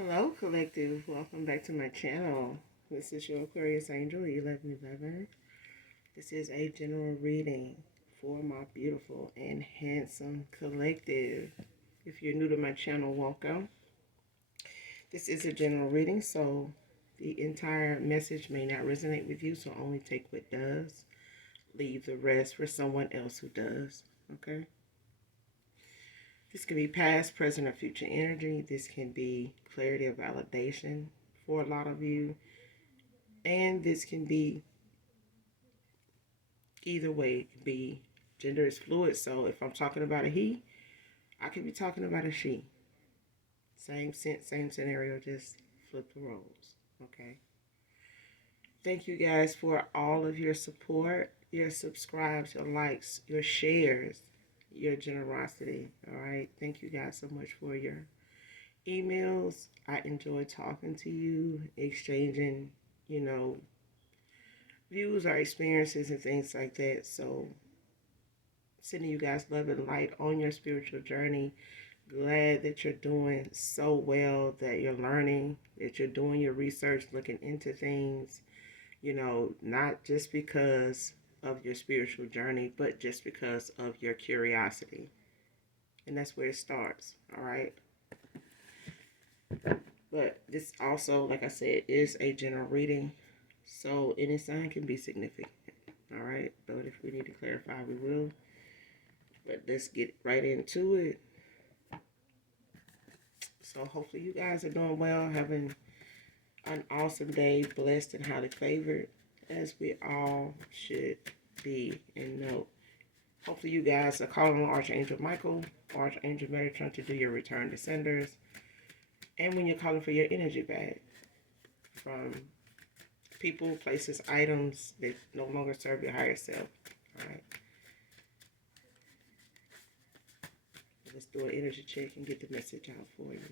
Hello, collective. Welcome back to my channel. This is your Aquarius Angel 1111. This is a general reading for my beautiful and handsome collective. If you're new to my channel, welcome. This is a general reading, so the entire message may not resonate with you, so only take what does. Leave the rest for someone else who does. Okay? This can be past, present, or future energy. This can be clarity or validation for a lot of you. And this can be either way. It can be gender is fluid. So if I'm talking about a he, I could be talking about a she. Same sense, same scenario, just flip the roles. Okay. Thank you guys for all of your support, your subscribes, your likes, your shares, your generosity. All right. Thank you guys so much for your emails. I enjoy talking to you, exchanging, views or experiences and things like that. So sending you guys love and light on your spiritual journey. Glad that you're doing so well, that you're learning, that you're doing your research, looking into things, not just because of your spiritual journey, but just because of your curiosity. And that's where it starts, all right? But this also, like I said, is a general reading. So any sign can be significant, all right? But if we need to clarify, we will. But let's get right into it. So hopefully you guys are doing well, having an awesome day, blessed and highly favored, as we all should be and know. Hopefully you guys are calling on Archangel Michael, Archangel Metatron to do your return to senders. And when you're calling for your energy back from people, places, items that no longer serve your higher self. All right. Let's do an energy check and get the message out for you.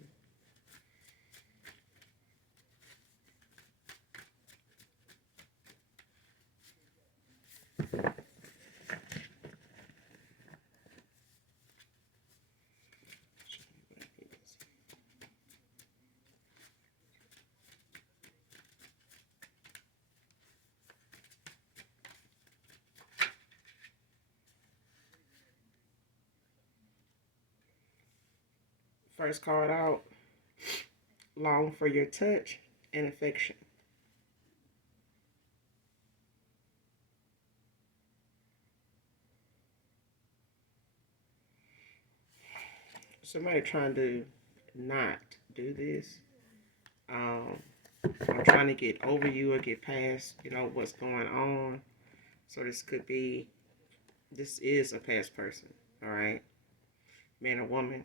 First card out, long for your touch and affection. Somebody trying to not do this. I'm trying to get over you or get past, what's going on. So this is a past person, all right? Man or woman.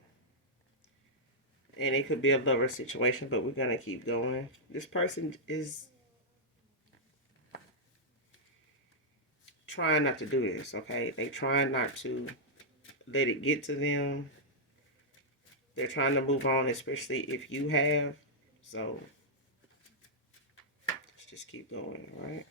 And it could be a lover situation, but we're going to keep going. This person is trying not to do this, okay? They trying not to let it get to them. They're trying to move on, especially if you have. So let's just keep going, all right?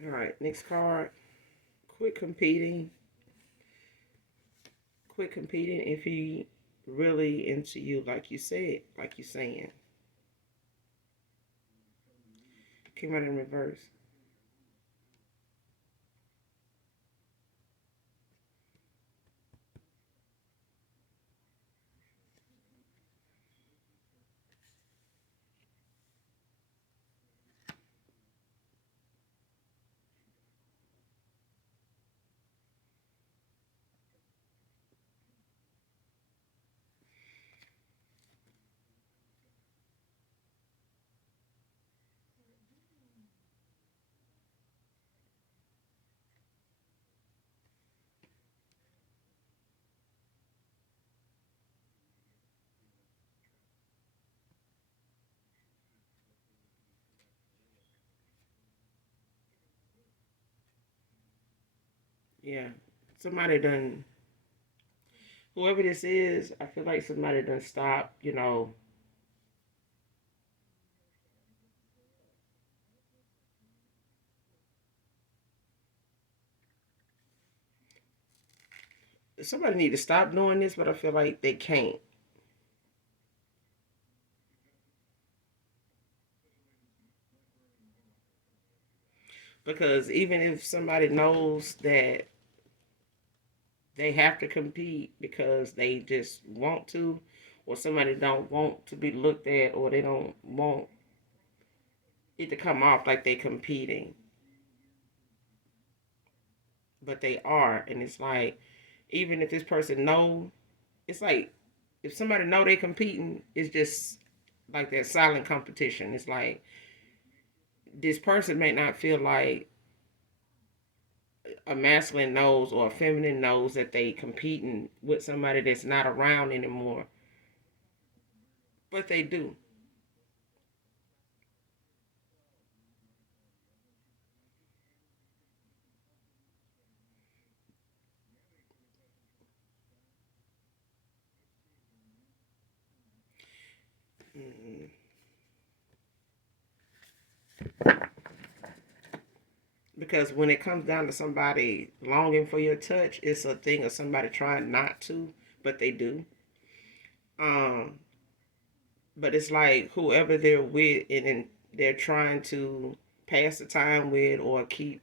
All right, next card. Quit competing. Quit competing if he really into you, like you said, like you're saying. Came out in reverse. Yeah. Somebody done, whoever this is, I feel like somebody done stop, somebody need to stop doing this, but I feel like they can't. Because even if somebody knows that they have to compete because they just want to, or somebody don't want to be looked at, or they don't want it to come off like they competing, but they are. And it's like, even if this person know, it's like, if somebody know they competing, it's just like that silent competition. It's like, this person may not feel like a masculine knows or a feminine knows that they competing with somebody that's not around anymore, but they do. Mm-hmm. Because when it comes down to somebody longing for your touch, it's a thing of somebody trying not to, but they do. Um, but it's like whoever they're with, and then they're trying to pass the time with or keep,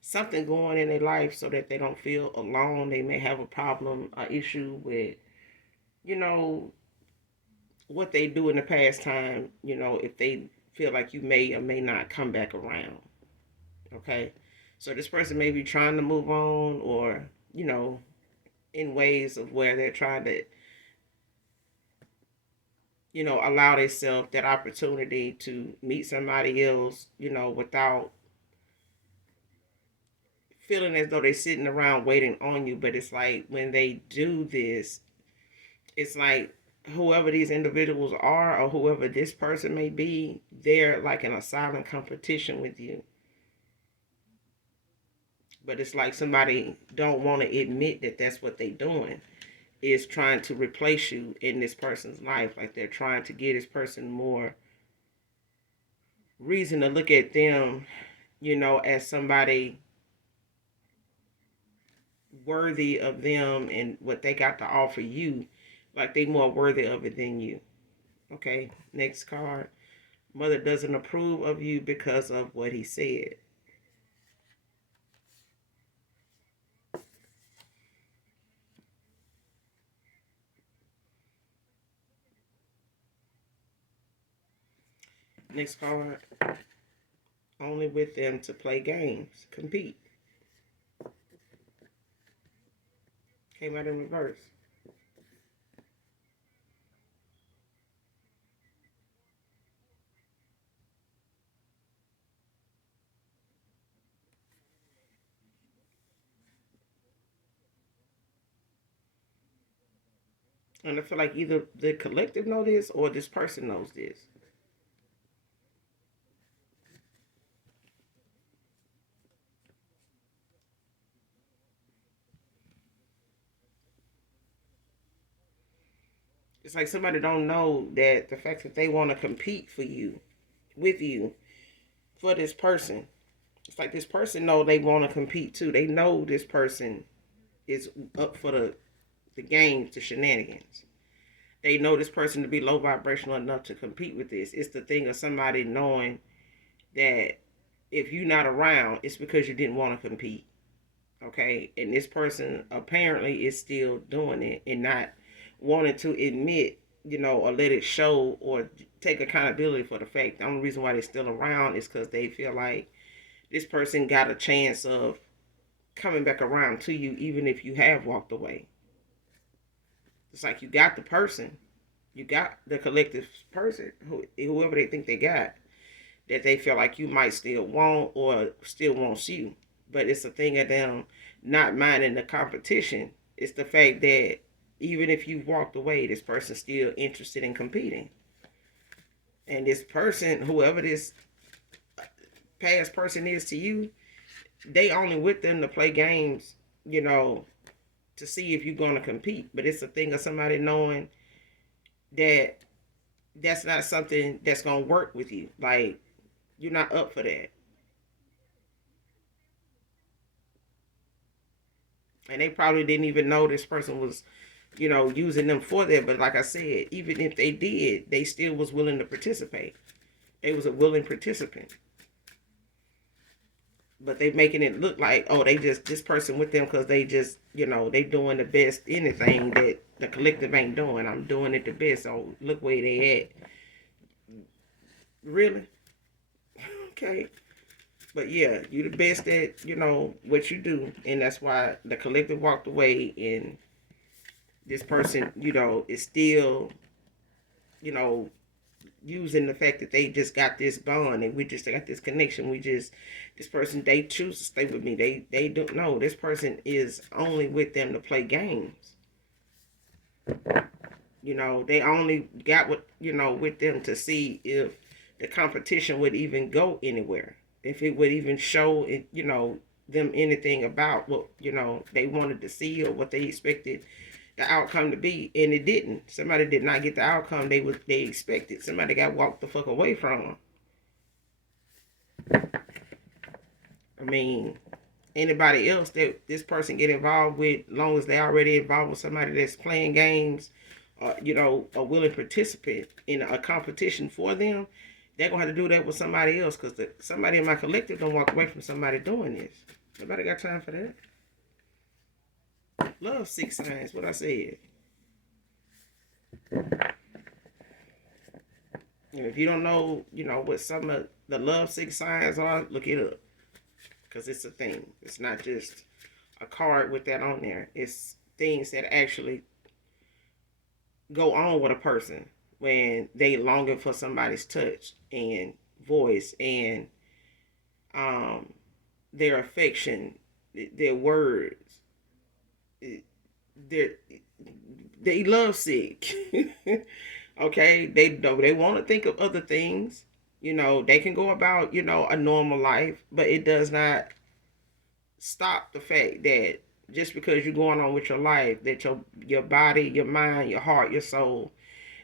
something going in their life so that they don't feel alone. They may have a problem, an issue with, you know, what they do in the past time, if they feel like you may or may not come back around. Okay. So this person may be trying to move on, or, in ways of where they're trying to, allow themselves that opportunity to meet somebody else, without feeling as though they're sitting around waiting on you. But it's like when they do this, it's like whoever these individuals are, or whoever this person may be, they're like in a silent competition with you. But it's like somebody don't want to admit that that's what they're doing, is trying to replace you in this person's life. Like they're trying to give this person more reason to look at them, as somebody worthy of them and what they got to offer you. Like they more worthy of it than you. Okay, next card. Mother doesn't approve of you because of what he said. Next card. Only with them to play games, compete. Came out in reverse. And I feel like either the collective know this or this person knows this. It's like somebody don't know that the fact that they want to compete for you, with you, for this person. It's like this person know they want to compete too. They know this person is up for the games, the shenanigans. They know this person to be low vibrational enough to compete with this. It's the thing of somebody knowing that if you're not around, it's because you didn't want to compete. Okay, and this person apparently is still doing it and not wanting to admit, or let it show or take accountability for the fact. The only reason why they're still around is because they feel like this person got a chance of coming back around to you, even if you have walked away. It's like you got the person, you got the collective person, whoever they think they got, that they feel like you might still want or still wants you. But it's a thing of them not minding the competition. It's the fact that even if you've walked away, this person's still interested in competing. And this person, whoever this past person is to you, they only with them to play games, you know, to see if you're gonna compete. But it's a thing of somebody knowing that that's not something that's gonna work with you. Like, you're not up for that. And they probably didn't even know this person was, using them for that. But like I said, even if they did, they still was willing to participate. They was a willing participant. But they making it look like, oh, they just this person with them because they just, they doing the best anything that the collective ain't doing. I'm doing it the best. So look where they at. Really? Okay. But yeah, you the best at, what you do. And that's why the collective walked away, and this person, is still, you know, using the fact that they just got this bond and we just got this connection. This person, they choose to stay with me. They don't know this person is only with them to play games. They only got with them to see if the competition would even go anywhere, if it would even show it, them anything about what they wanted to see or what they expected the outcome to be, and it didn't. Somebody did not get the outcome they expected. Somebody got walked the fuck away from them. I mean, anybody else that this person get involved with, long as they already involved with somebody that's playing games, a willing participant in a competition for them, they're gonna have to do that with somebody else, because somebody in my collective don't walk away from somebody doing this. Nobody got time for that. Love six signs. What I said. And if you don't know, what some of the love six signs are, look it up, because it's a thing. It's not just a card with that on there. It's things that actually go on with a person when they longing for somebody's touch and voice and their affection, their words. They're, they love sick. Okay, they want to think of other things. They can go about a normal life, but it does not stop the fact that just because you're going on with your life, that your body, your mind, your heart, your soul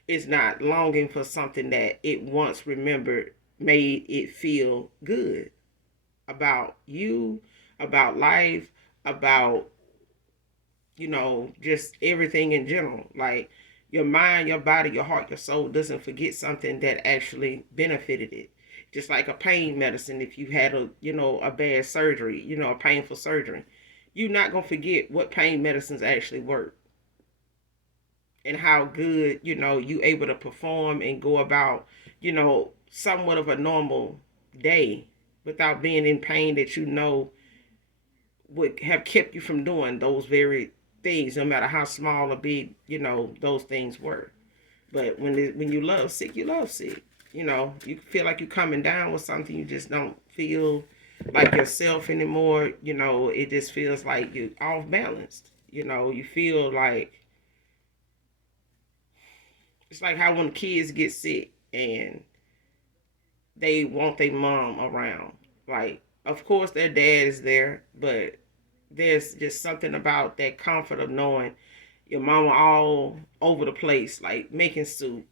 is not longing for something that it once remembered made it feel good about you, about life, about just everything in general. Like, your mind, your body, your heart, your soul doesn't forget something that actually benefited it. Just like a pain medicine, if you had a bad surgery, a painful surgery, you're not gonna forget what pain medicines actually work and how good, you able to perform and go about, somewhat of a normal day without being in pain that would have kept you from doing those very things, no matter how small or big, those things were. But when you love sick, you love sick. You feel like you're coming down with something. You just don't feel like yourself anymore. It just feels like you're off balanced. You feel like it's like how when kids get sick and they want their mom around. Like, of course, their dad is there, but there's just something about that comfort of knowing your mama all over the place, like making soup,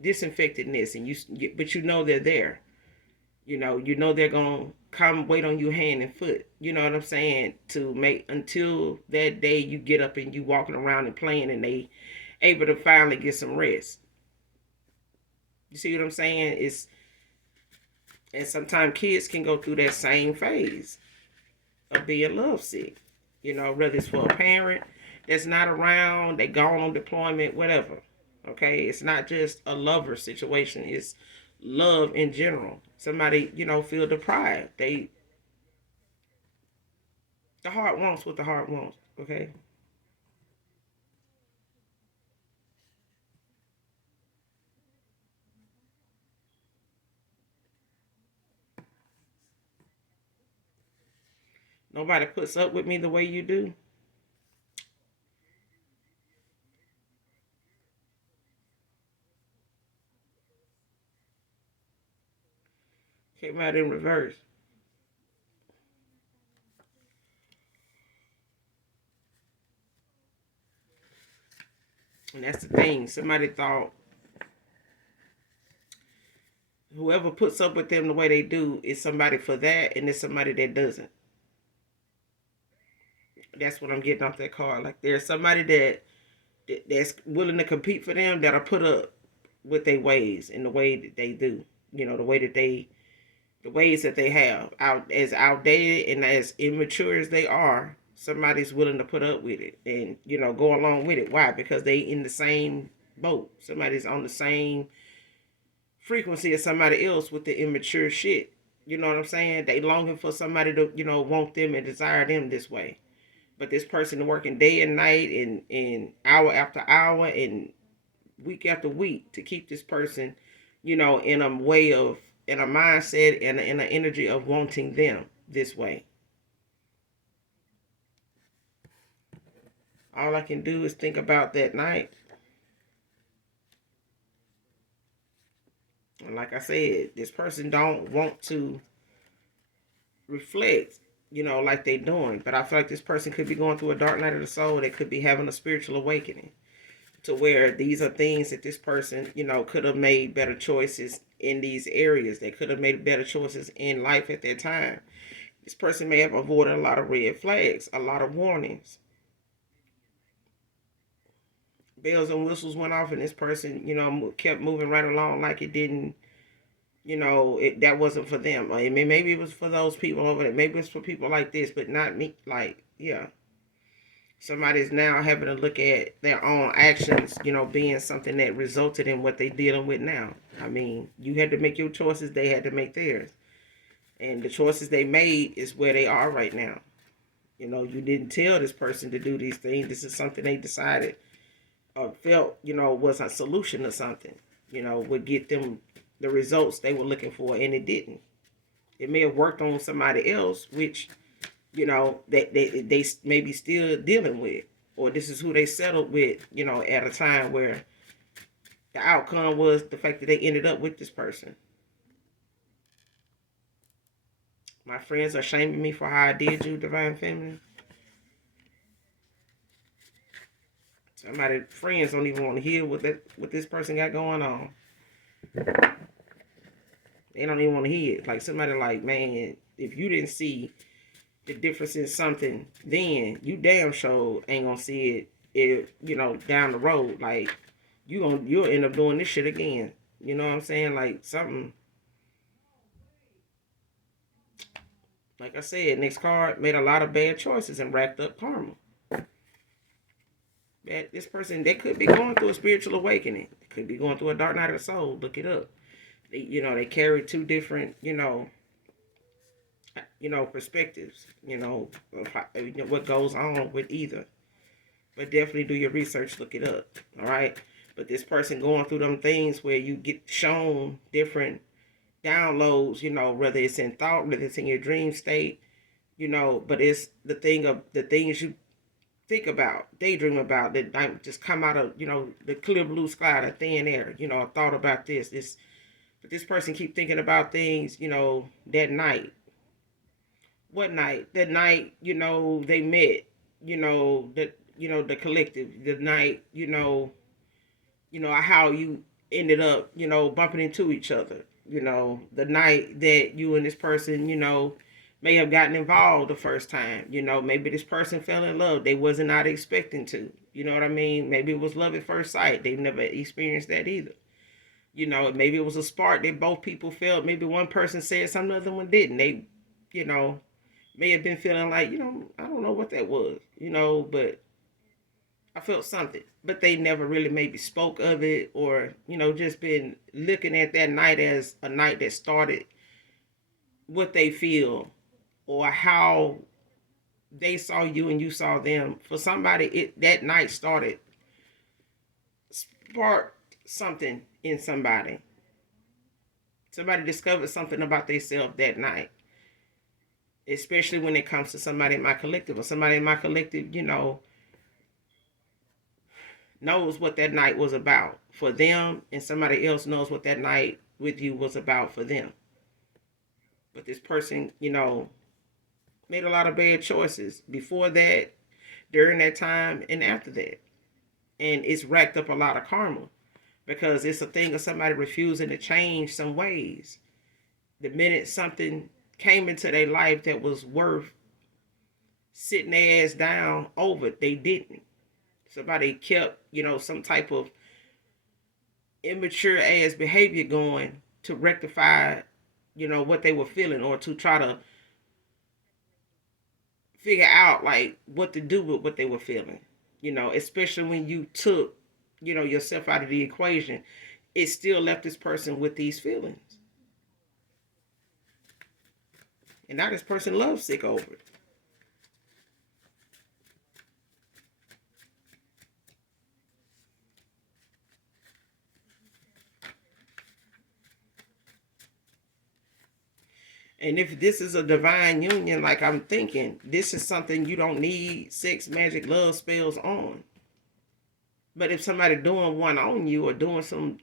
disinfecting this, and but they're there. They're gonna come wait on you hand and foot. You know what I'm saying? To make until that day you get up and you walking around and playing, and they able to finally get some rest. You see what I'm saying? And sometimes kids can go through that same phase of being lovesick. Whether it's for a parent that's not around, they gone on deployment, whatever. Okay, it's not just a lover situation. It's love in general. Somebody, feel deprived. The heart wants what the heart wants. Okay. Nobody puts up with me the way you do. Came out in reverse. And that's the thing. Somebody thought whoever puts up with them the way they do is somebody for that, and there's somebody that doesn't. That's what I'm getting off that card. Like there's somebody that's willing to compete for them, that'll put up with their ways and the way that they do. The ways that they have, out as outdated and as immature as they are, somebody's willing to put up with it and go along with it. Why? Because they in the same boat. Somebody's on the same frequency as somebody else with the immature shit. You know what I'm saying? They longing for somebody to want them and desire them this way. But this person working day and night and hour after hour and week after week to keep this person, in a way of, in a mindset and in an energy of wanting them this way. All I can do is think about that night. And like I said, this person don't want to reflect, like they doing. But I feel like this person could be going through a dark night of the soul. They could be having a spiritual awakening to where these are things that this person, could have made better choices in these areas. They could have made better choices in life at that time. This person may have avoided a lot of red flags, a lot of warnings. Bells and whistles went off, and this person, kept moving right along like it didn't, that wasn't for them. I mean, maybe it was for those people over there. Maybe it's for people like this, but not me. Like, yeah. Somebody's now having to look at their own actions, being something that resulted in what they're dealing with now. I mean, you had to make your choices, they had to make theirs. And the choices they made is where they are right now. You didn't tell this person to do these things. This is something they decided or felt, was a solution to something, would get them the results they were looking for, and it didn't. It may have worked on somebody else, which they may be still dealing with, or this is who they settled with, at a time where the outcome was the fact that they ended up with this person. My friends are shaming me for how I did you, Divine Feminine. Somebody, friends don't even want to hear what this person got going on. They don't even want to hear it. Like somebody like, man, if you didn't see the difference in something, then you damn sure ain't gonna see it, down the road. Like you'll end up doing this shit again. You know what I'm saying? Like something. Like I said, next card made a lot of bad choices and racked up karma. That this person, they could be going through a spiritual awakening. They could be going through a dark night of the soul. Look it up. They carry two different, perspectives, of how, what goes on with either. But definitely do your research, look it up. All right. But this person going through them things where you get shown different downloads, whether it's in thought, whether it's in your dream state, but it's the things you think about, daydream about, that might just come out of, the clear blue sky, the thin air, I thought about this. But this person keep thinking about things, that night. What night? That night, they met, the collective, the night, how you ended up, bumping into each other, the night that you and this person, may have gotten involved the first time, maybe this person fell in love. They wasn't not expecting to, you know what I mean? Maybe it was love at first sight. They've never experienced that either. Maybe it was a spark that both people felt. Maybe one person said something, the other one didn't. They, may have been feeling like, I don't know what that was, but I felt something. But they never really maybe spoke of it, or, just been looking at that night as a night that started what they feel, or how they saw you and you saw them. For somebody, that night sparked something in somebody. Somebody discovered something about themselves that night. Especially when it comes to somebody in my collective, or somebody in my collective, knows what that night was about for them, and somebody else knows what that night with you was about for them. But this person, made a lot of bad choices before that, during that time, and after that. And it's racked up a lot of karma because it's a thing of somebody refusing to change some ways. The minute something came into their life that was worth sitting their ass down over, they didn't. Somebody kept, some type of immature ass behavior going to rectify, what they were feeling, or to try to figure out like what to do with what they were feeling. Especially when you took, yourself out of the equation, it still left this person with these feelings. And now this person lovesick over it. And if this is a divine union, like I'm thinking, this is something you don't need sex, magic, love spells on. But if somebody doing one on you, or doing some,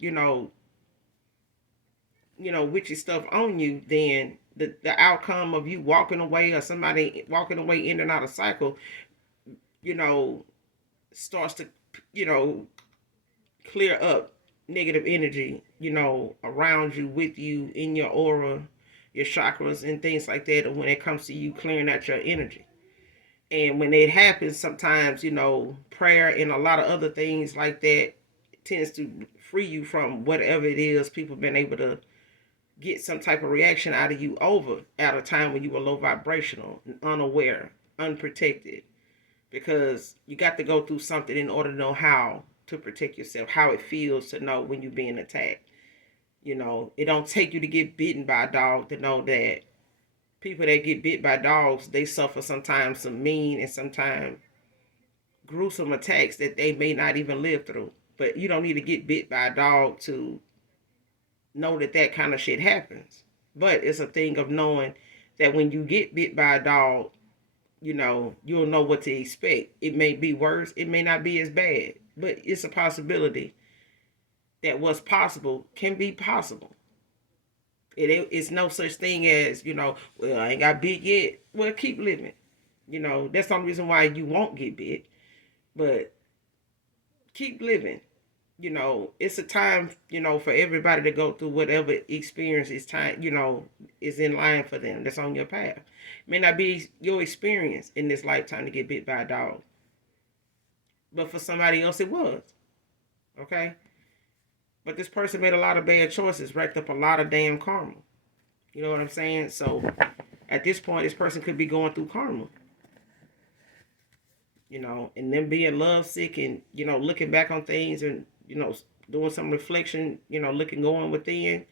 witchy stuff on you, then the outcome of you walking away, or somebody walking away in and out of cycle, starts to, you know, clear up negative energy, around you, with you, in your aura, your chakras, and things like that, when it comes to you clearing out your energy. And when it happens, sometimes, prayer and a lot of other things like that tends to free you from whatever it is people have been able to get some type of reaction out of you over at a time when you were low vibrational, unaware, unprotected. Because you got to go through something in order to know how to protect yourself, how it feels to know when you're being attacked. It don't take you to get bitten by a dog to know that people that get bit by dogs, they suffer sometimes some mean and sometimes gruesome attacks that they may not even live through. But you don't need to get bit by a dog to know that that kind of shit happens. But it's a thing of knowing that when you get bit by a dog, you'll know what to expect. It may be worse, it may not be as bad, but it's a possibility that what's possible can be possible. It's no such thing as, well, I ain't got bit yet. Well, keep living. That's the only reason why you won't get bit. But keep living. It's a time, for everybody to go through whatever experience is time, is in line for them. That's on your path. It may not be your experience in this lifetime to get bit by a dog. But for somebody else it was. Okay? But this person made a lot of bad choices, racked up a lot of damn karma. You know what I'm saying? So at this point, this person could be going through karma. And them being lovesick and, looking back on things and, doing some reflection, looking, going within,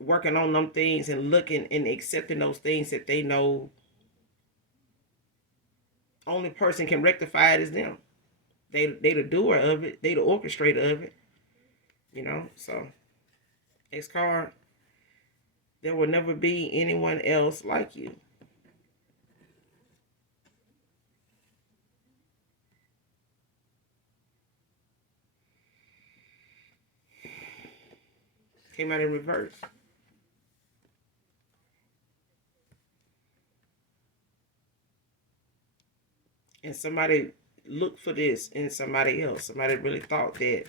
working on them things and looking and accepting those things that they know only person can rectify it is them. They the doer of it. They the orchestrator of it. So next card. There will never be anyone else like you. Came out in reverse. And somebody looked for this in somebody else. Somebody really thought that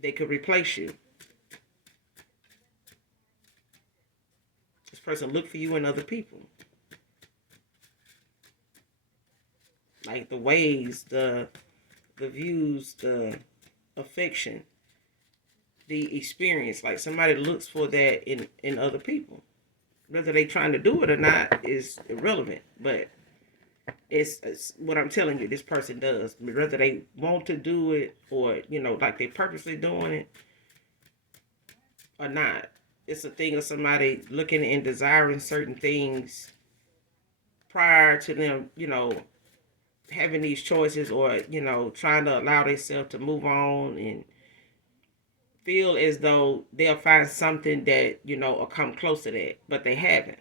they could replace you. This person looked for you in other people. Like the ways, the views, the affection, the experience. Like somebody looks for that in other people. Whether they trying to do it or not is irrelevant. But it's what I'm telling you, this person does. Whether they want to do it or, like they purposely doing it or not. It's a thing of somebody looking and desiring certain things prior to them, having these choices, or, trying to allow themselves to move on and feel as though they'll find something that, will come close to that, but they haven't.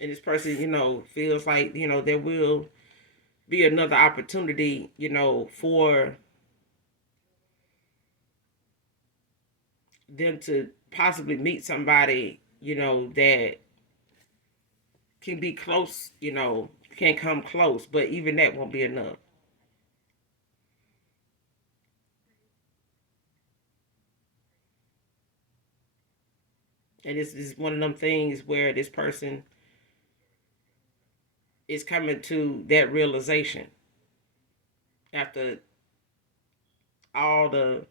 And this person, feels like, there will be another opportunity, for them to possibly meet somebody, that can be close, can come close, but even that won't be enough. And this is one of them things where this person is coming to that realization after all the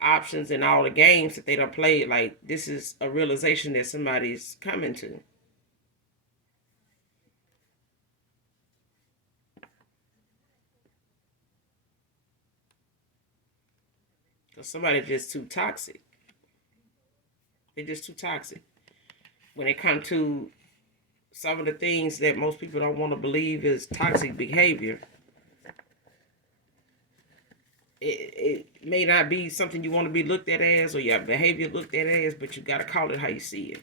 options and all the games that they done played. Like, this is a realization that somebody's coming to. Because somebody's just too toxic. They're just too toxic. When it comes to some of the things that most people don't want to believe is toxic behavior, it may not be something you want to be looked at as, or your behavior looked at as, but you got to call it how you see it.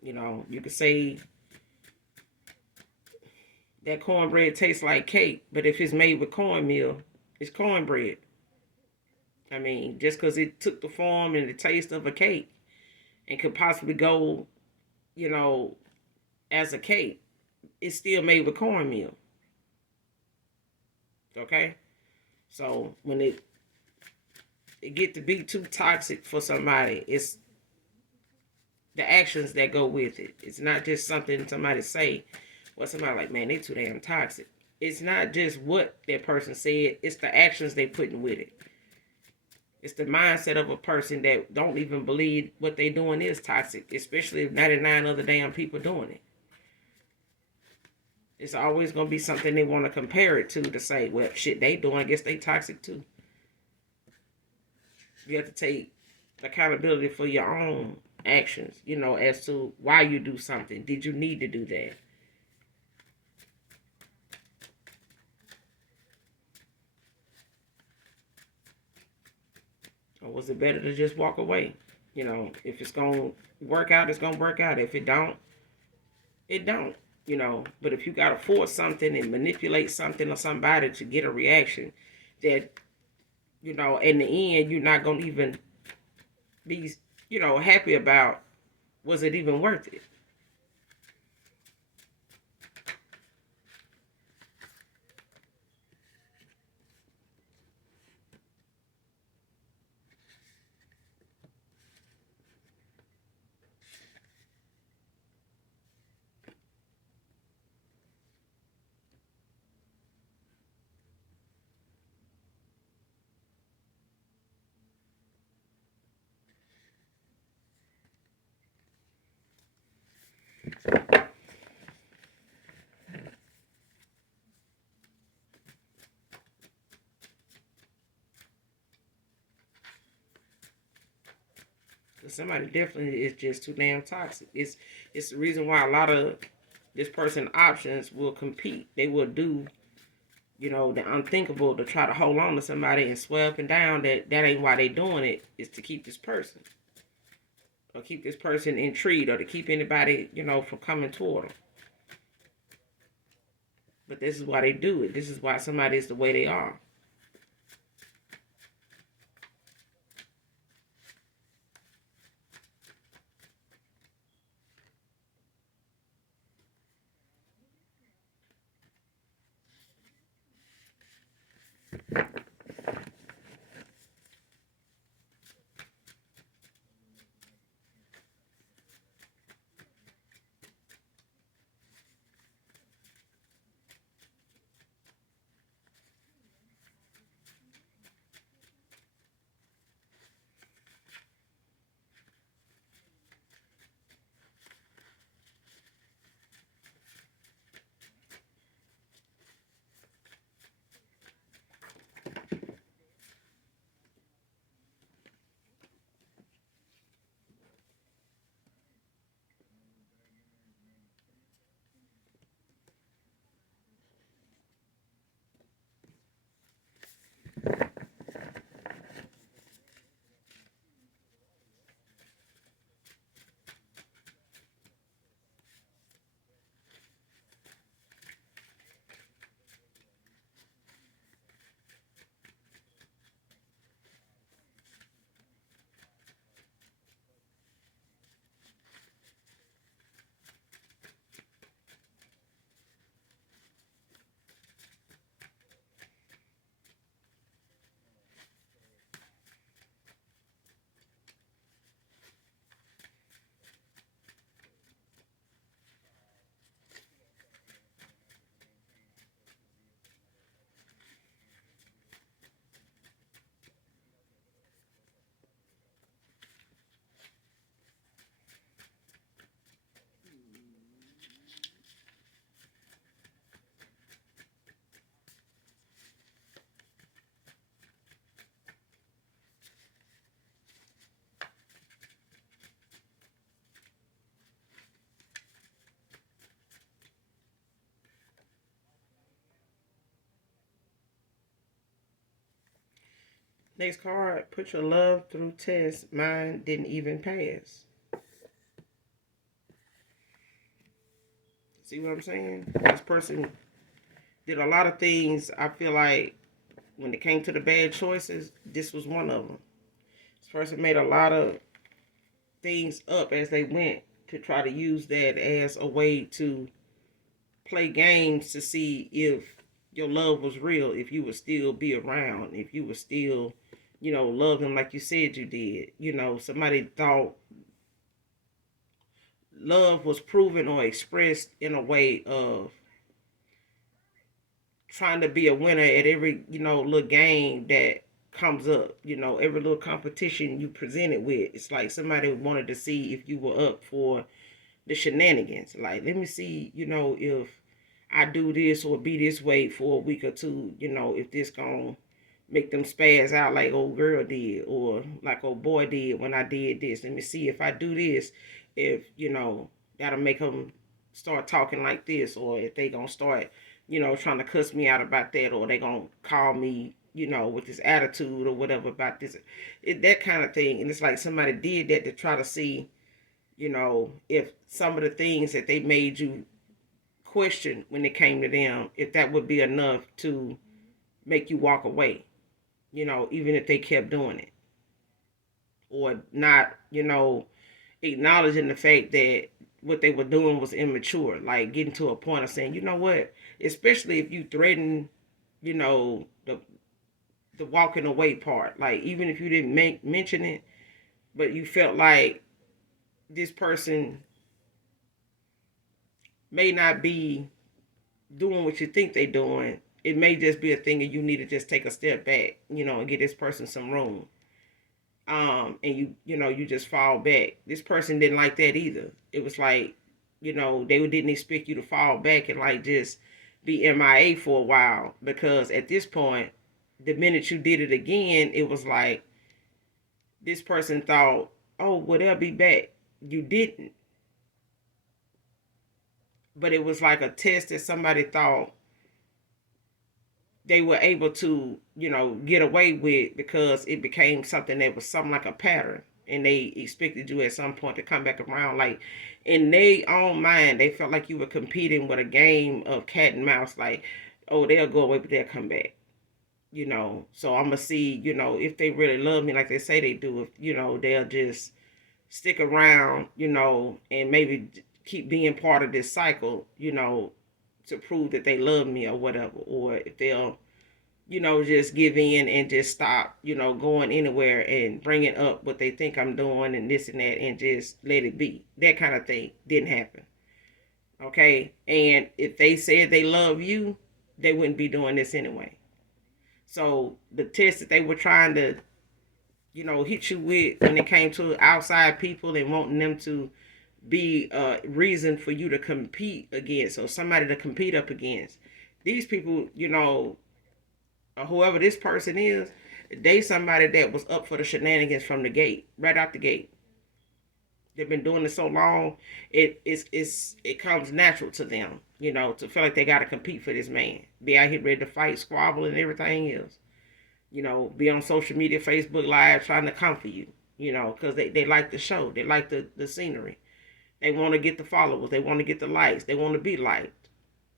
You could say that cornbread tastes like cake, but if it's made with cornmeal, it's cornbread. I mean, just because it took the form and the taste of a cake and could possibly go, you know, as a cake, it's still made with cornmeal. Okay? So when it get to be too toxic for somebody, it's the actions that go with it. It's not just something somebody say. Well, somebody like, man, they too damn toxic. It's not just what that person said. It's the actions they putting with it. It's the mindset of a person that don't even believe what they doing is toxic, especially if 99 other damn people doing it. It's always going to be something they want to compare it to say, well, shit, they doing, I guess they toxic too. You have to take accountability for your own actions, as to why you do something. Did you need to do that? Or was it better to just walk away? If it's going to work out, it's going to work out. If it don't, it don't. But if you got to force something and manipulate something or somebody to get a reaction that, in the end, you're not going to even be, happy about, was it even worth it? Somebody definitely is just too damn toxic. It's the reason why a lot of this person options will compete. They will do, the unthinkable to try to hold on to somebody and swear up and down that ain't why they doing it. Is to keep this person. Or keep this person intrigued, or to keep anybody, from coming toward them. But this is why they do it. This is why somebody is the way they are. Next card, put your love through test. Mine didn't even pass. See what I'm saying? This person did a lot of things. I feel like when it came to the bad choices, this was one of them. This person made a lot of things up as they went to try to use that as a way to play games to see if your love was real, if you would still be around, if you would still, love them like you said you did. Somebody thought love was proven or expressed in a way of trying to be a winner at every, little game that comes up, every little competition you presented with. It's like somebody wanted to see if you were up for the shenanigans. Like, let me see, if I do this or be this way for a week or two, if this gonna make them spaz out like old girl did or like old boy did when I did this. Let me see if I do this, if, that'll make them start talking like this, or if they gonna start, trying to cuss me out about that, or they gonna call me, with this attitude or whatever about this. That kind of thing. And it's like somebody did that to try to see, if some of the things that they made you question when it came to them, if that would be enough to make you walk away, even if they kept doing it. Or not, acknowledging the fact that what they were doing was immature. Like getting to a point of saying, you know what, especially if you threaten, the walking away part. Like even if you didn't mention it, but you felt like this person may not be doing what you think they're doing. It may just be a thing and you need to just take a step back, and get this person some room. And you just fall back. This person didn't like that either. It was like, they didn't expect you to fall back and like just be MIA for a while, because at this point, the minute you did it again, it was like this person thought, oh, well, they'll be back. You didn't. But it was like a test that somebody thought they were able to, get away with, because it became something that was something like a pattern. And they expected you at some point to come back around. Like in their own mind, they felt like you were competing with a game of cat and mouse. Like, oh, they'll go away, but they'll come back. So I'm going to see, if they really love me like they say they do, if, they'll just stick around, and maybe keep being part of this cycle, to prove that they love me or whatever. Or if they'll, just give in and just stop, going anywhere and bringing up what they think I'm doing and this and that and just let it be. That kind of thing didn't happen. Okay? And if they said they love you, they wouldn't be doing this anyway. So the test that they were trying to, hit you with when it came to outside people and wanting them to be a reason for you to compete against, or somebody to compete up against. These people, or whoever this person is, they somebody that was up for the shenanigans from the gate, right out the gate. They've been doing it so long, it comes natural to them, to feel like they got to compete for this man, be out here ready to fight, squabble, and everything else. Be on social media, Facebook Live, trying to come for you, because they like the show, they like the scenery, they want to get the followers, they want to get the likes, they want to be liked.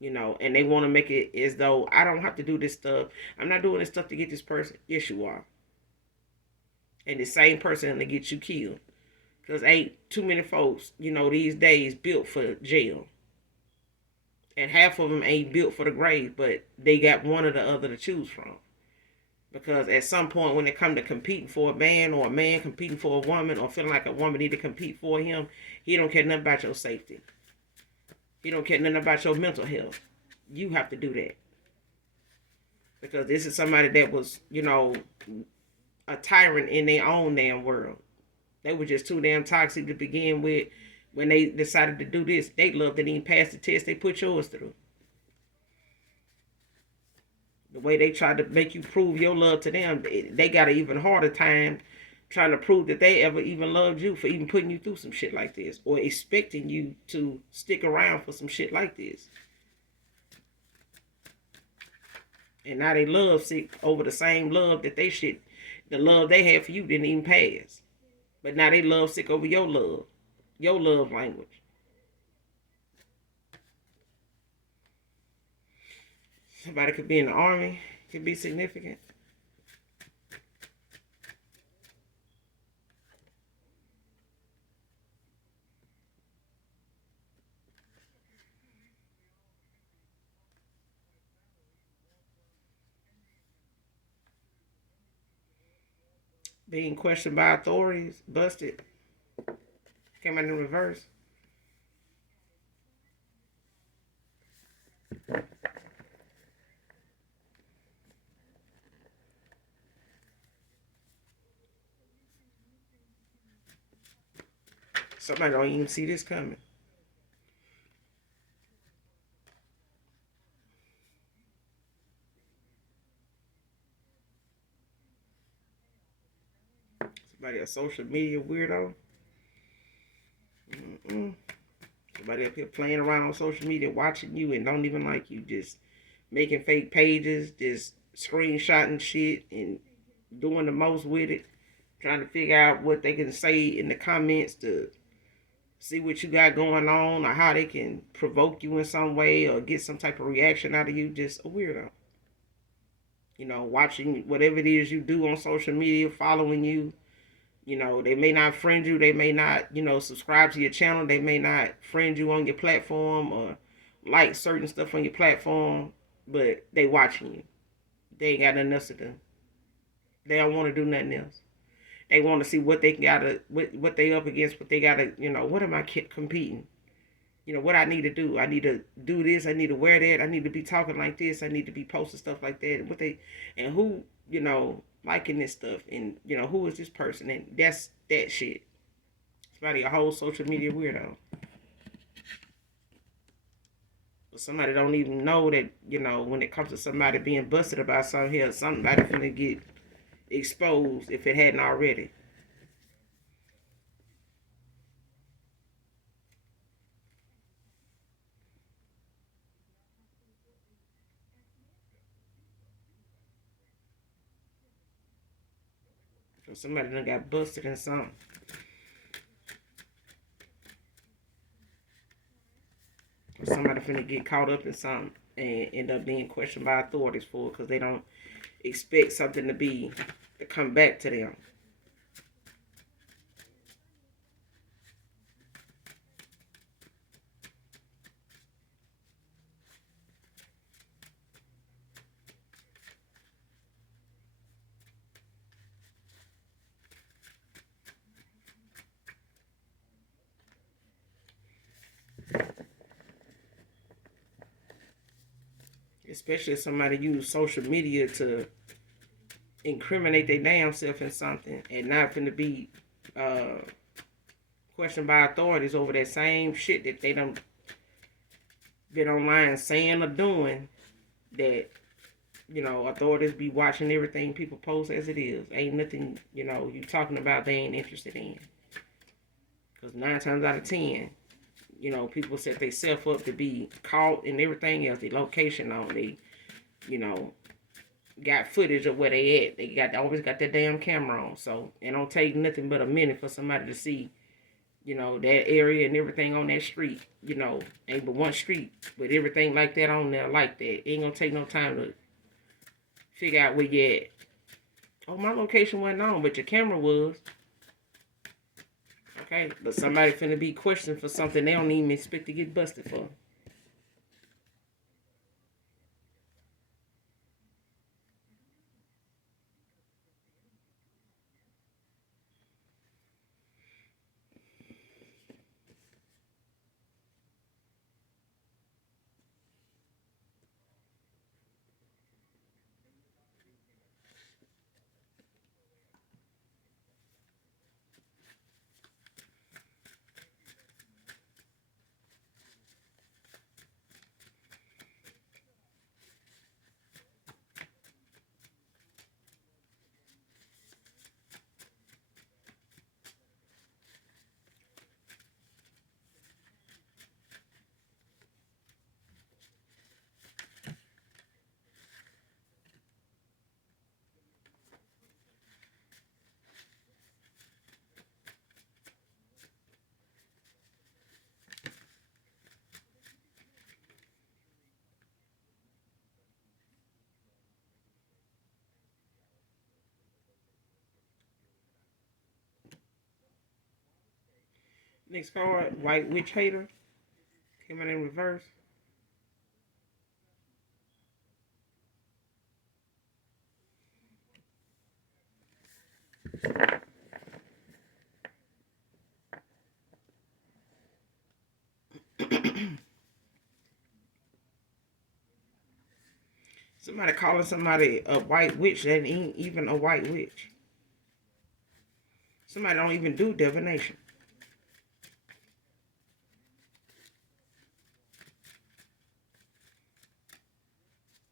And they want to make it as though I don't have to do this stuff. I'm not doing this stuff to get this person. Yes, you are. And the same person to get you killed. Because ain't too many folks, these days built for jail. And half of them ain't built for the grave, but they got one or the other to choose from. Because at some point when it come to competing for a man, or a man competing for a woman, or feeling like a woman need to compete for him, he don't care nothing about your safety. He don't care nothing about your mental health. You have to do that. Because this is somebody that was, a tyrant in their own damn world. They were just too damn toxic to begin with. When they decided to do this, they love didn't even pass the test they put yours through. The way they tried to make you prove your love to them, they got an even harder time trying to prove that they ever even loved you for even putting you through some shit like this, or expecting you to stick around for some shit like this. And now they love sick over the same love that they shit The love they had for you didn't even pass. But now they love sick over your love language. Somebody could be in the army, could be significant. Being questioned by authorities, busted, came out in reverse. Somebody don't even see this coming. Somebody a social media weirdo. Mm-mm. Somebody up here playing around on social media, watching you and don't even like you, just making fake pages, just screenshotting shit and doing the most with it, trying to figure out what they can say in the comments to see what you got going on or how they can provoke you in some way or get some type of reaction out of you. Just a weirdo. Watching whatever it is you do on social media, following you. They may not friend you, they may not, subscribe to your channel, they may not friend you on your platform or like certain stuff on your platform, but they watching you. They ain't got nothing else to do. They don't want to do nothing else. They want to see what they gotta, what they up against, what they gotta, what am I competing? What I need to do. I need to do this. I need to wear that. I need to be talking like this. I need to be posting stuff like that. And who, liking this stuff, and who is this person, and that's that shit. Somebody a whole social media weirdo. But somebody don't even know that, when it comes to somebody being busted about something here, somebody finna get exposed if it hadn't already. So somebody done got busted in something. Somebody finna get caught up in something and end up being questioned by authorities for it because they don't expect something to come back to them. Especially if somebody use social media to incriminate their damn self in something and not finna be uh, questioned by authorities over that same shit that they done been online saying or doing, that authorities be watching everything people post as it is. Ain't nothing you talking about they ain't interested in. Because 9 times out of 10, people set themselves up to be caught and everything else. The location on, they you know got footage of where they at. They always got that damn camera on. So it don't take nothing but a minute for somebody to see, that area and everything on that street. Ain't but one street, but everything like that on there like that. It ain't gonna take no time to figure out where you at. Oh, my location wasn't on, but your camera was. Okay, but somebody finna be questioned for something they don't even expect to get busted for. Next card, White Witch Hater. Came out in reverse. Somebody calling somebody a white witch that ain't even a white witch. Somebody don't even do divination.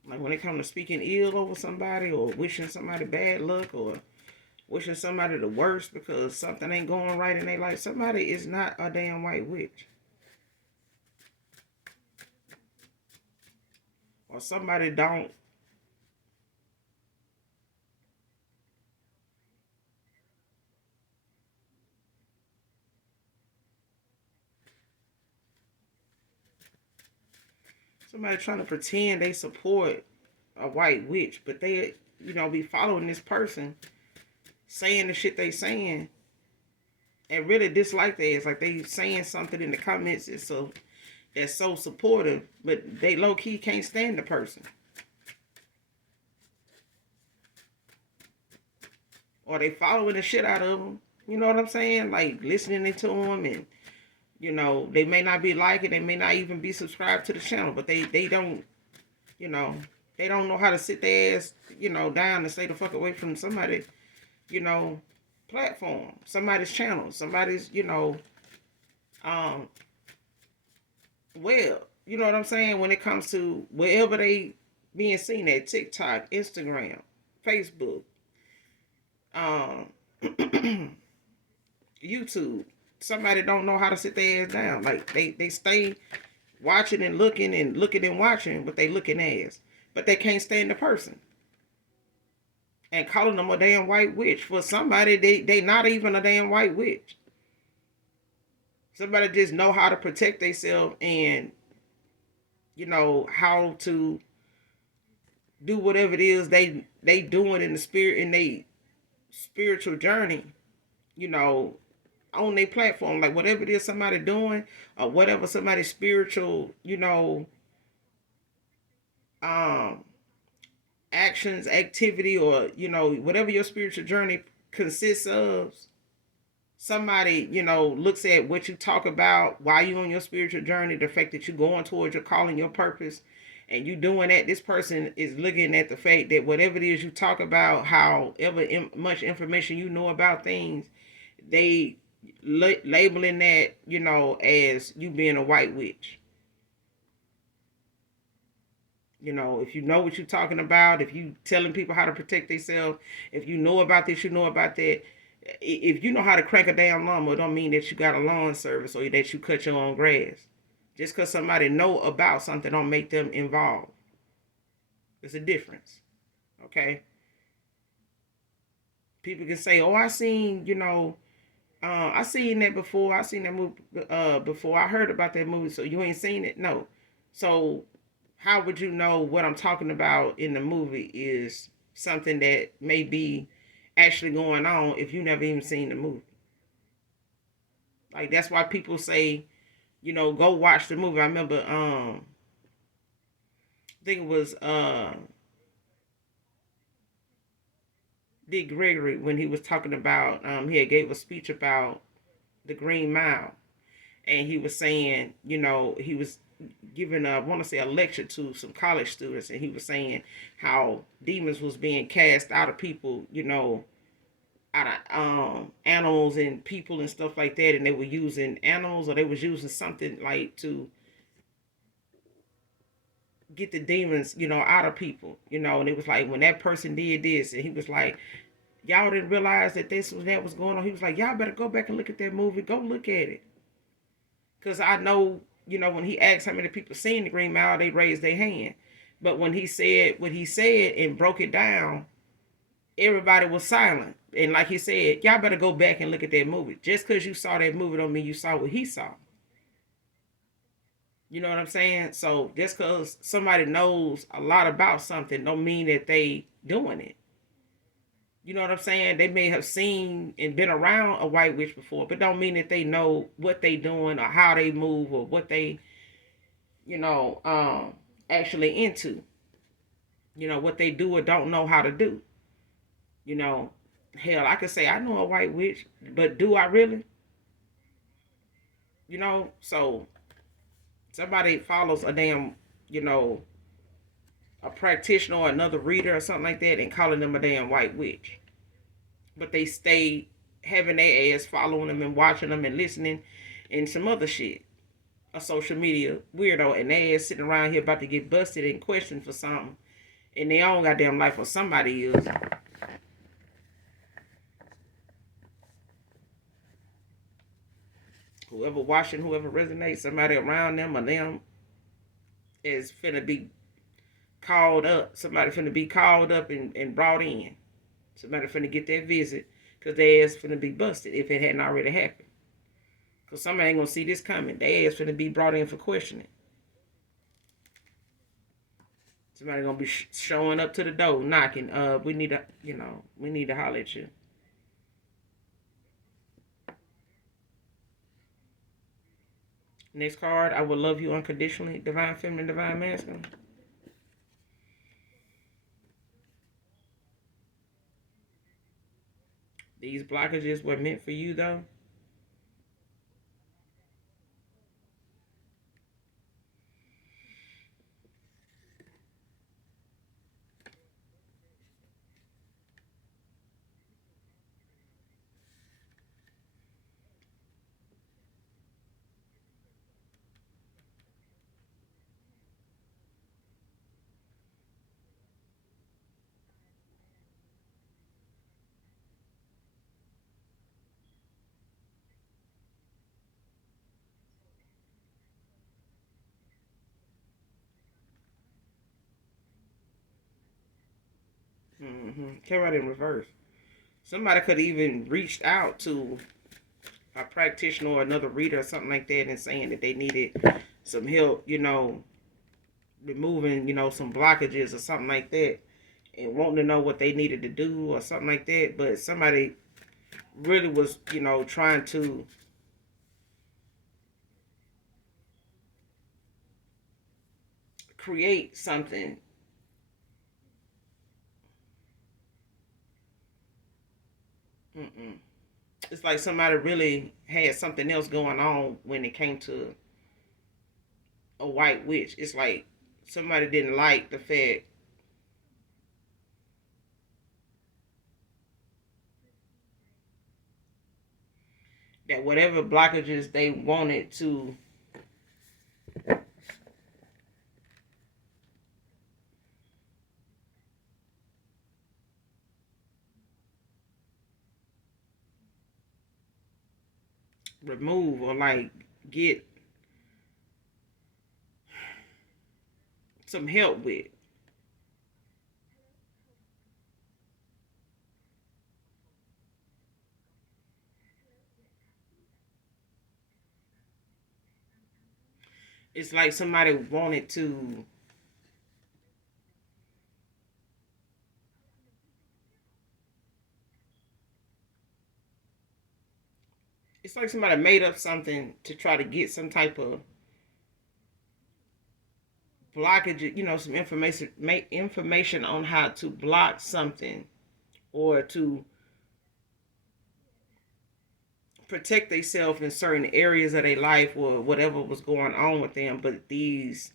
Like when it comes to speaking ill over somebody or wishing somebody bad luck or wishing somebody the worst because something ain't going right in their life, somebody is not a damn white witch. Or somebody don't. Somebody trying to pretend they support a white witch, but they, be following this person saying the shit they saying and really dislike that. It's like they saying something in the comments that's so supportive, but they low key can't stand the person. Or they following the shit out of them. You know what I'm saying? Like listening to them, and they may not be liking, they may not even be subscribed to the channel, but they don't, you know, they don't know how to sit their ass, down and stay the fuck away from somebody, you know, platform, somebody's channel, somebody's, um, well, you know what I'm saying? When it comes to wherever they being seen at, TikTok, Instagram, Facebook, um, YouTube, somebody don't know how to sit their ass down. Like they stay watching and looking and watching, but they looking ass. But they can't stand the person. And calling them a damn white witch. For somebody, they not even a damn white witch. Somebody just know how to protect themselves and, how to do whatever it is they doing in the spirit, in they spiritual journey, you know, on their platform. Like whatever it is somebody doing, or whatever somebody's spiritual, um actions, activity, or whatever your spiritual journey consists of, somebody looks at what you talk about while you on your spiritual journey, the fact that you're going towards your calling, your purpose, and you doing that. This person is looking at the fact that whatever it is you talk about, however much information you know about things, they labeling that as you being a white witch. If you know what you're talking about, if you telling people how to protect themselves, if you know about this, you know about that. If you know how to crank a damn lawnmower, it don't mean that you got a lawn service or that you cut your own grass. Just because somebody know about something don't make them involved. There's a difference. Okay? People can say, oh, I seen that before. I seen that movie before. I heard about that movie, so you ain't seen it? No. So how would you know what I'm talking about in the movie is something that may be actually going on if you never even seen the movie? Like that's why people say, go watch the movie. I remember I think it was Dick Gregory when he was talking about he had gave a speech about the Green Mile, and he was saying, he was giving I want to say a lecture to some college students, and he was saying how demons was being cast out of people, out of animals and people and stuff like that, and they were using animals or they was using something like to get the demons, out of people, and it was like when that person did this, and he was like, y'all didn't realize that this was that was going on. He was like, y'all better go back and look at that movie. Go look at it. Because I know, when he asked how many people seen the Green Mile, they raised their hand. But when he said what he said and broke it down, everybody was silent. And like he said, y'all better go back and look at that movie. Just because you saw that movie don't mean you saw what he saw. You know what I'm saying? So just because somebody knows a lot about something don't mean that they doing it. You know what I'm saying? They may have seen and been around a white witch before, but don't mean that they know what they doing or how they move or what they, you know, actually into. You know, what they do or don't know how to do. You know, hell, I could say I know a white witch, but do I really? You know, so somebody follows a damn, you know, a practitioner or another reader or something like that and calling them a damn white witch. But they stay having their ass following them and watching them and listening and some other shit. A social media weirdo and they ass sitting around here about to get busted and questioned for something in their own goddamn life or somebody is. Whoever watching, whoever resonates, somebody around them or them is finna be called up. Somebody finna be called up and brought in. Somebody finna get that visit because their ass finna be busted if it hadn't already happened. Because somebody ain't gonna see this coming. Their ass finna be brought in for questioning. Somebody gonna be showing up to the door, knocking. We need to, we need to holler at you. Next card, I will love you unconditionally. Divine feminine, divine masculine. These blockages were meant for you, though. Came out in reverse. Somebody could have even reached out to a practitioner or another reader or something like that and saying that they needed some help, removing, some blockages or something like that and wanting to know what they needed to do or something like that. But somebody really was, trying to create something. Mm-mm. It's like somebody really had something else going on when it came to a white witch. It's like somebody didn't like the fact that whatever blockages they wanted to remove or like get some help with. It's like somebody wanted to. It's like somebody made up something to try to get some type of blockage. Some information, make information on how to block something or to protect themselves in certain areas of their life or whatever was going on with them. But these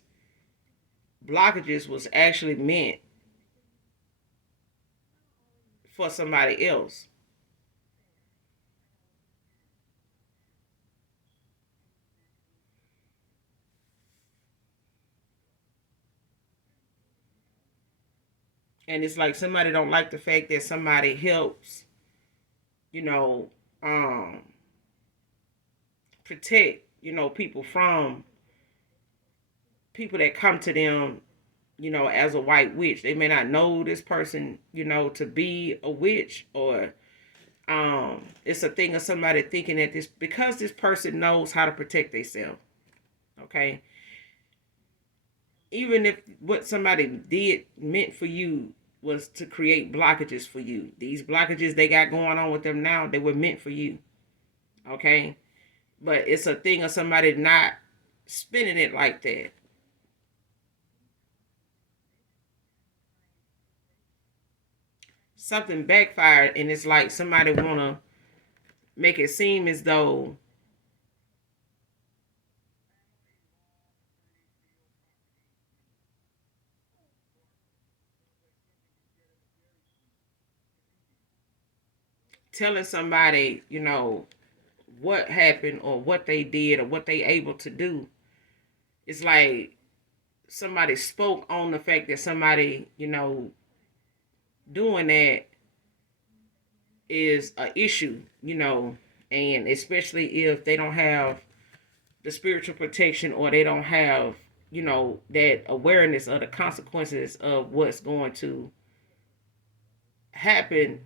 blockages was actually meant for somebody else. And it's like somebody don't like the fact that somebody helps, you know, um, protect, people from people that come to them, as a white witch. They may not know this person, to be a witch or it's a thing of somebody thinking that this because this person knows how to protect themselves. Okay. Even if what somebody did meant for you, was to create blockages for you. These blockages they got going on with them now, they were meant for you. Okay? But it's a thing of somebody not spinning it like that. Something backfired, and it's like somebody wanna make it seem as though telling somebody, what happened or what they did or what they able to do. It's like somebody spoke on the fact that somebody, doing that is a issue, and especially if they don't have the spiritual protection or they don't have, that awareness of the consequences of what's going to happen,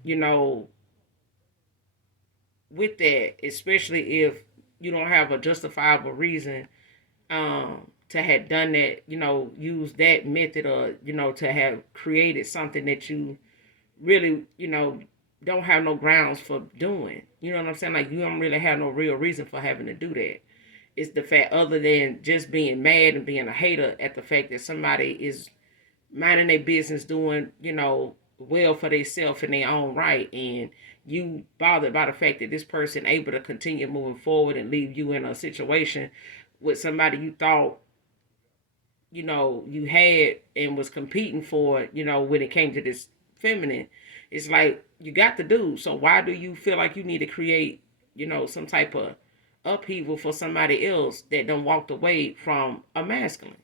with that, especially if you don't have a justifiable reason to have done that, use that method or, to have created something that you really, don't have no grounds for doing. You know what I'm saying? Like you don't really have no real reason for having to do that. It's the fact, other than just being mad and being a hater at the fact that somebody is minding their business, doing, well for themselves in their own right, and you bothered by the fact that this person able to continue moving forward and leave you in a situation with somebody you thought, you had and was competing for, when it came to this feminine. It's like you got the dude, so why do you feel like you need to create, some type of upheaval for somebody else that done walked away from a masculine?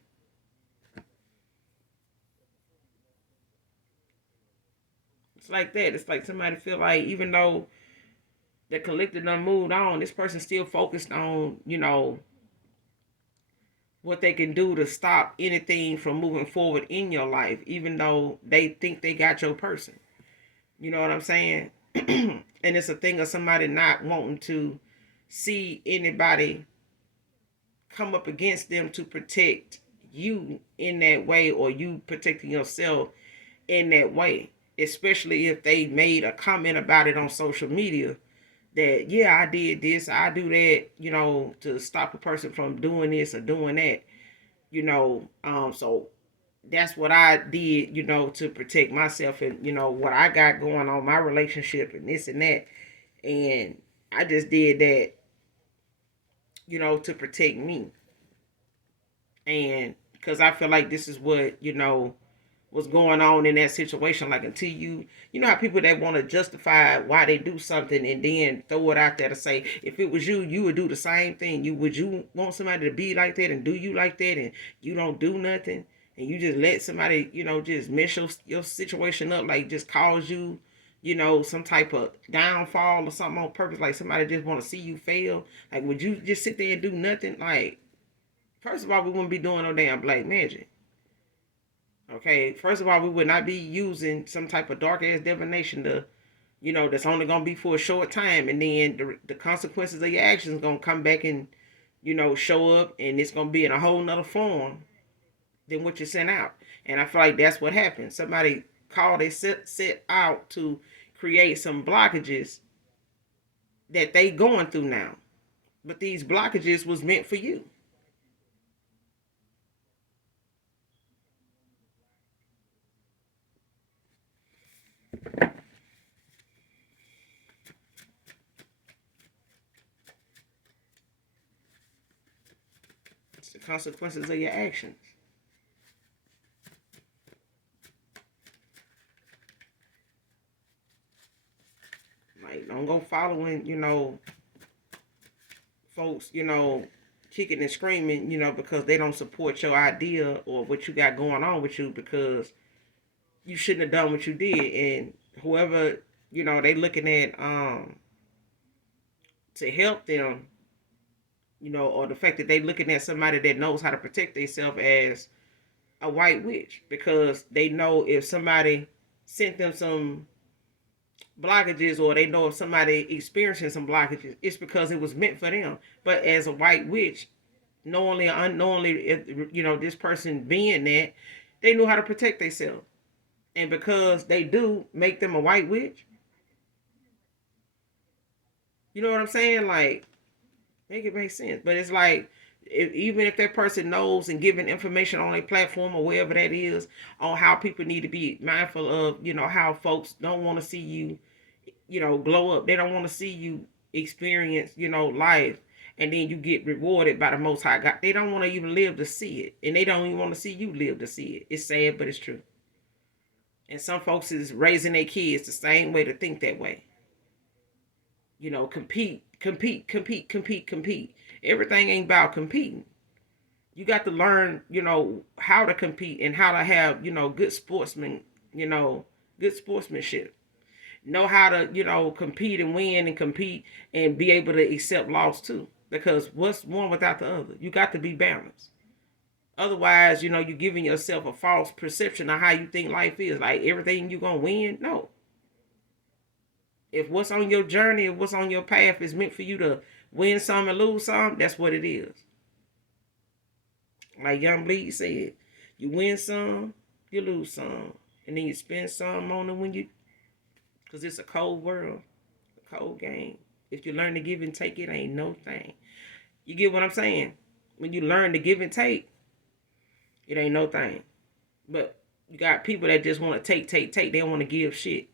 It's like that. It's like somebody feel like even though the collective done moved on, this person still focused on, what they can do to stop anything from moving forward in your life, even though they think they got your person. You know what I'm saying? And it's a thing of somebody not wanting to see anybody come up against them to protect you in that way, or you protecting yourself in that way. Especially if they made a comment about it on social media that, yeah, I did this, I do that, to stop a person from doing this or doing that, so that's what I did, to protect myself and, what I got going on, my relationship and this and that. And I just did that, to protect me. And because I feel like this is what, was going on in that situation. Like until you know how people that want to justify why they do something and then throw it out there to say, if it was you, you would do the same thing. You want somebody to be like that and do you like that, and you don't do nothing, and you just let somebody, just mess your situation up, like just cause you, some type of downfall or something on purpose, like somebody just want to see you fail. Like, would you just sit there and do nothing? Like, first of all, we wouldn't be doing no damn black magic. Okay, first of all, we would not be using some type of dark ass divination to, that's only gonna be for a short time, and then the consequences of your actions gonna come back and, show up, and it's gonna be in a whole nother form than what you sent out. And I feel like that's what happened. Somebody called they set out to create some blockages that they going through now, but these blockages was meant for you. It's the consequences of your actions. Like, don't go following, folks, kicking and screaming, because they don't support your idea or what you got going on with you, because you shouldn't have done what you did. And whoever, they looking at to help them, or the fact that they looking at somebody that knows how to protect themselves as a white witch, because they know if somebody sent them some blockages, or they know if somebody experiencing some blockages, it's because it was meant for them. But as a white witch, knowingly or unknowingly, if, this person being that, they knew how to protect themselves. And because they do, make them a white witch. You know what I'm saying? Like, make it make sense. But it's like, even if that person knows and giving information on a platform or wherever that is on how people need to be mindful of, how folks don't want to see you, glow up. They don't want to see you experience, life. And then you get rewarded by the Most High God. They don't want to even live to see it. And they don't even want to see you live to see it. It's sad, but it's true. And some folks is raising their kids the same way to think that way. Compete, compete, compete, compete, compete. Everything ain't about competing. You got to learn, how to compete and how to have, good sportsmen, good sportsmanship. Know how to, compete and win and compete and be able to accept loss too. Because what's one without the other? You got to be balanced. Otherwise, you're giving yourself a false perception of how you think life is. Like everything you're going to win. No. If what's on your journey, if what's on your path is meant for you to win some and lose some, that's what it is. Like Young Bleed said, you win some, you lose some. And then you spend some on it when you, because it's a cold world, a cold game. If you learn to give and take, it ain't no thing. You get what I'm saying? When you learn to give and take, it ain't no thing. But you got people that just want to take. They don't want to give shit.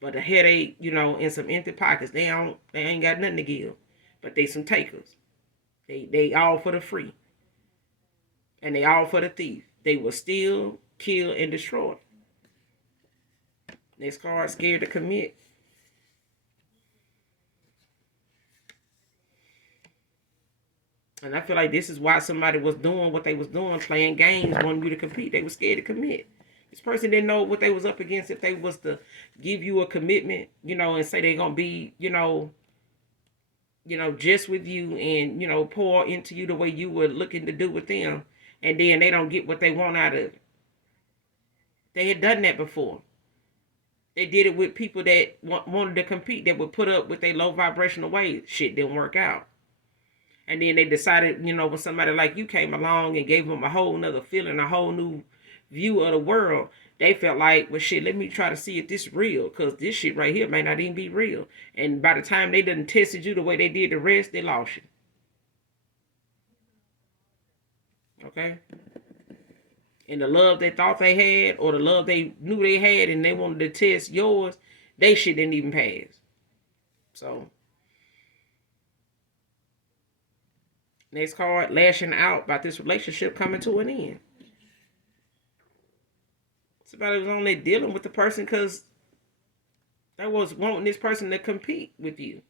But a headache, and some empty pockets, they ain't got nothing to give. But they some takers. They all for the free. And they all for the thief. They will steal, kill, and destroy. Next card, scared to commit. And I feel like this is why somebody was doing what they was doing, playing games, wanting you to compete. They were scared to commit. This person didn't know what they was up against if they was to give you a commitment, and say they're going to be, just with you and, pour into you the way you were looking to do with them. And then they don't get what they want out of it. They had done that before. They did it with people that wanted to compete, that would put up with their low vibrational ways. Shit didn't work out. And then they decided, when somebody like you came along and gave them a whole nother feeling, a whole new view of the world, they felt like, well, shit, let me try to see if this is real, because this shit right here may not even be real. And by the time they done tested you the way they did the rest, they lost you. Okay? And the love they thought they had, or the love they knew they had, and they wanted to test yours, they shit didn't even pass. So, next card, lashing out about this relationship coming to an end. Somebody was only dealing with the person because they was wanting this person to compete with you.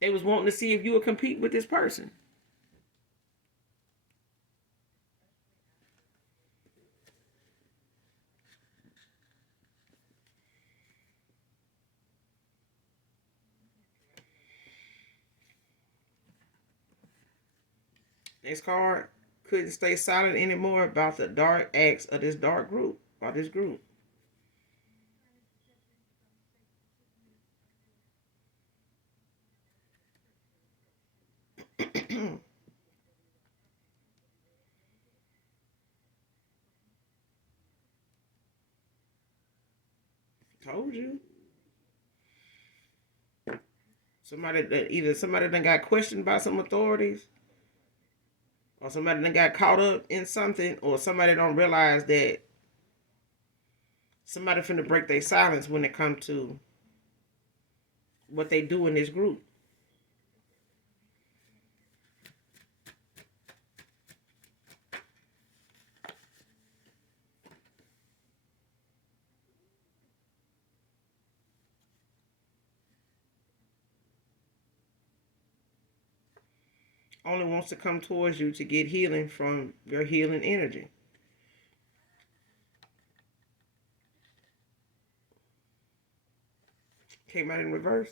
They was wanting to see if you would compete with this person. Next card, couldn't stay silent anymore about the dark acts of this dark group, about this group. Told you. Either somebody done got questioned by some authorities, or somebody done got caught up in something, or somebody don't realize that somebody finna break their silence when it comes to what they do in this group. Only wants to come towards you to get healing from your healing energy. Came out in reverse.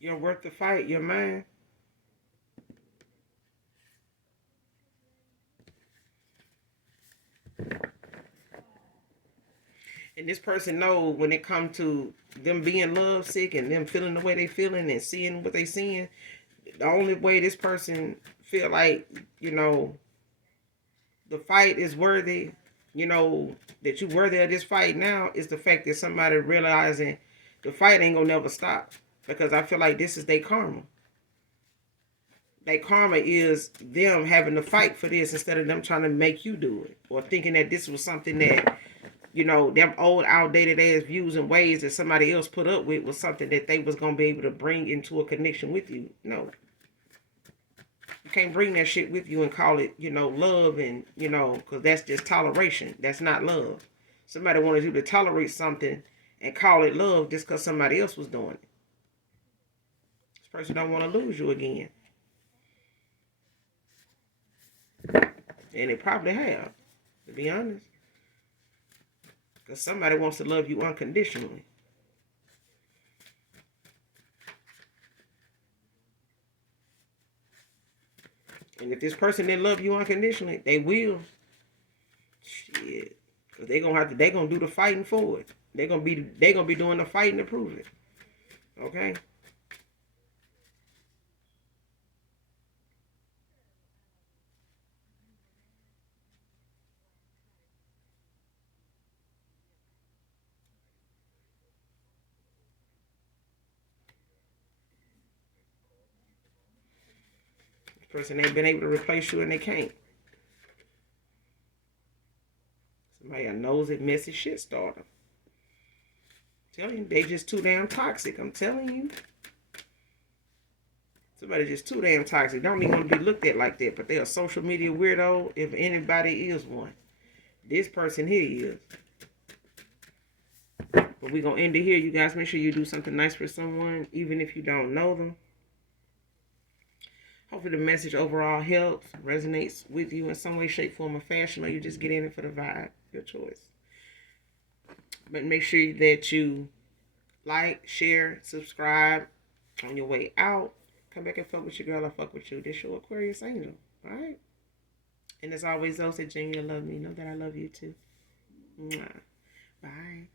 You're worth the fight. You're mine. And this person know when it comes to them being lovesick and them feeling the way they feeling and seeing what they seeing, the only way this person feel like, you know, the fight is worthy, you know, that you worthy of this fight now is the fact that somebody realizing the fight ain't gonna never stop. Because I feel like this is their karma. Their karma is them having to fight for this instead of them trying to make you do it. Or thinking that this was something that, you know, them old outdated ass views and ways that somebody else put up with was something that they was gonna be able to bring into a connection with you. No. You can't bring that shit with you and call it, you know, love and, you know, because that's just toleration. That's not love. Somebody wanted you to tolerate something and call it love just because somebody else was doing it. This person don't want to lose you again. And they probably have, to be honest. Because somebody wants to love you unconditionally. And if this person didn't love you unconditionally, they will. Shit. Because they gonna do the fighting for it. They gonna be doing the fighting to prove it. Okay? This person ain't been able to replace you and they can't. Somebody a nosy, messy shit starter. I'm telling you, they just too damn toxic. I'm telling you. Somebody just too damn toxic. Don't even want to be looked at like that. But they're a social media weirdo if anybody is one. This person here is. But we're going to end it here. You guys make sure you do something nice for someone, even if you don't know them. Hopefully the message overall helps, resonates with you in some way, shape, form, or fashion, or you just get in it for the vibe. Your choice. But make sure that you like, share, subscribe on your way out. Come back and fuck with your girl. I fuck with you. This your Aquarius angel. All right? And as always, those that genuinely love me know that I love you too. Mwah. Bye.